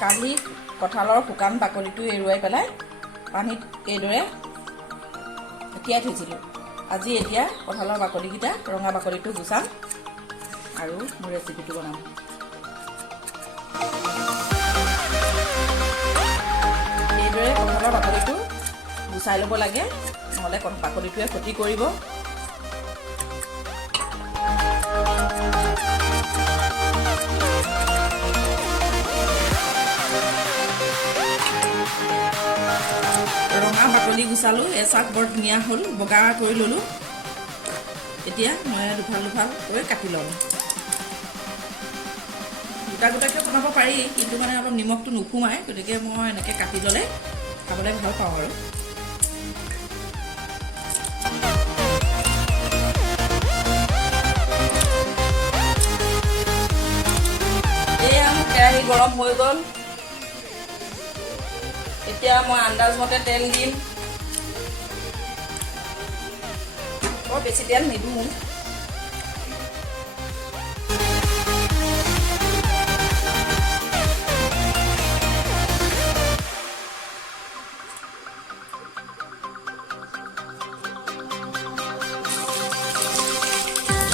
কাঢ়ি কঁঠালৰ শুকান বাকলিটো এৰুৱাই পেলাই পানীত এইদৰে তিয়াই থৈছিলোঁ। আজি এতিয়া কঁঠালৰ বাকলিকেইটা ৰঙা বাকলিটো গুচাম আৰু মোৰ ৰেচিপিটো বনাম। এইদৰে কঁঠালৰ বাকলিটো গুচাই ল'ব লাগে, নহ'লে বাকলিটোৱে ক্ষতি কৰিব। ৰঙা বাকলি গুচালোঁ, এচাক বৰ ধুনীয়া হ'ল, বগা কৰি ল'লোঁ। এতিয়া মই দুফাল দুফালকৈ কাটি ল'ম। গোটা গোটাকৈ বনাব পাৰি, কিন্তু মানে অলপ নিমখটো নোসোমায়, গতিকে মই এনেকৈ কাটি ল'লে খাবলৈ ভাল পাওঁ আৰু। এয়া কেৰাহী গৰম হৈ গ'ল। এতিয়া মই আন্দাজমতে তেল দিম। বৰ বেছি তেল নিদিওঁ।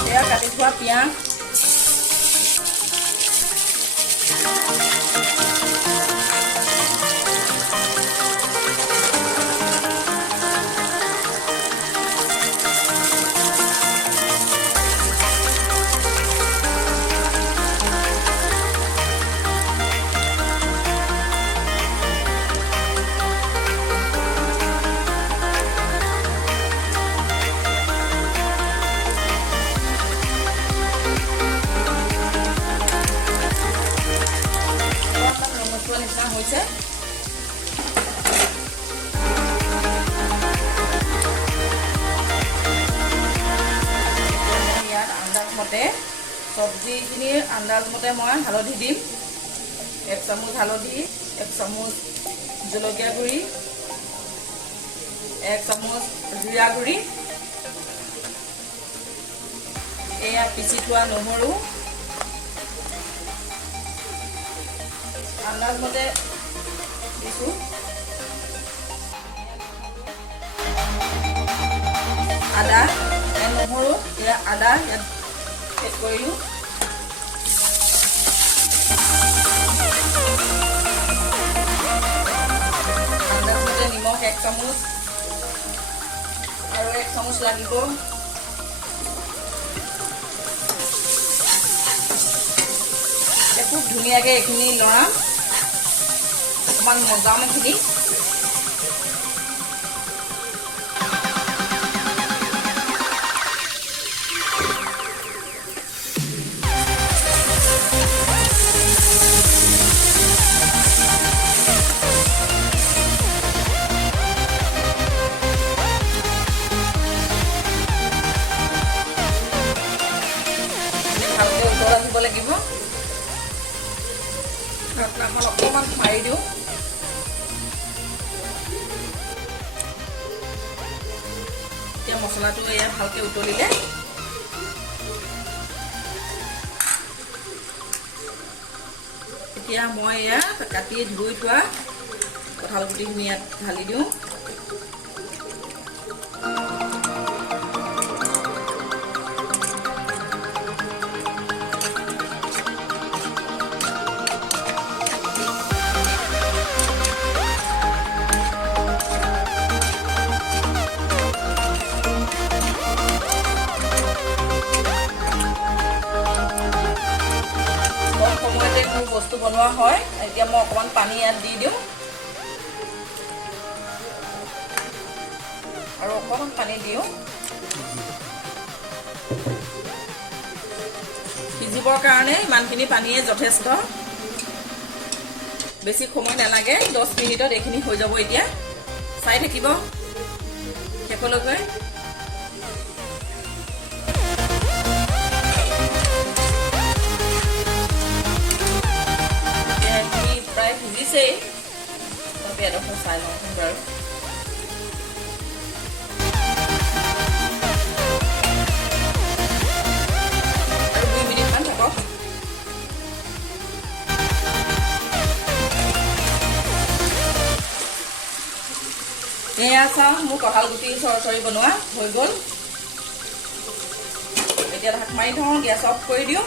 এয়া কাটি থোৱা পিঁয়াজ, নিচিনা হৈছে। ইয়াত আন্দাজমতে চব্জিখিনিৰ আন্দাজমতে মই হালধি দিম। 1 চামুচ হালধি, 1 চামুচ জলকীয়া গুড়ি, 1 চামুচ জিৰা গুড়ি, এয়া পিচি থোৱা নহৰু, আন্দাজমতে দিছোঁ। আদা, নহৰু, আদা ইয়াত এড কৰিলোঁ। আন্দাজমতে নিমখ 1 চামুচ আৰু 1 চামুচ লাগিব। খুব ধুনীয়াকৈ এইখিনি লৰাম, অকণমান মজাম এইখিনি। ভালকৈ উতল আহিব লাগিব। অকণমান মাৰি দিওঁ। এতিয়া মছলাটো এয়া ভালকৈ উতলিলে এতিয়া মই এয়া কাটি ধুই থোৱা কঁঠাল গুটিখিনি ইয়াত ঢালি দিওঁ। বস্তু বনোৱা হয়। এতিয়া মই অকণমান পানী ইয়াত দি দিওঁ আৰু অকণমান পানী দিওঁ। সিজিবৰ কাৰণে ইমানখিনি পানীয়ে যথেষ্ট, বেছি সময় নালাগে। 10 মিনিটত এইখিনি হৈ যাব। এতিয়া চাই থাকিব শেষলৈকে। প্ৰায় সিজিছেই, এডোখৰ চাই লওঁ বাৰু। আৰু 2 মিনিটমান থাকক। এয়া চাওঁ মোৰ কঁঠাল গুটি চৰচৰি বনোৱা হৈ গ'ল। এতিয়া ঢাক মাৰি থওঁ, গেছ অফ কৰি দিওঁ।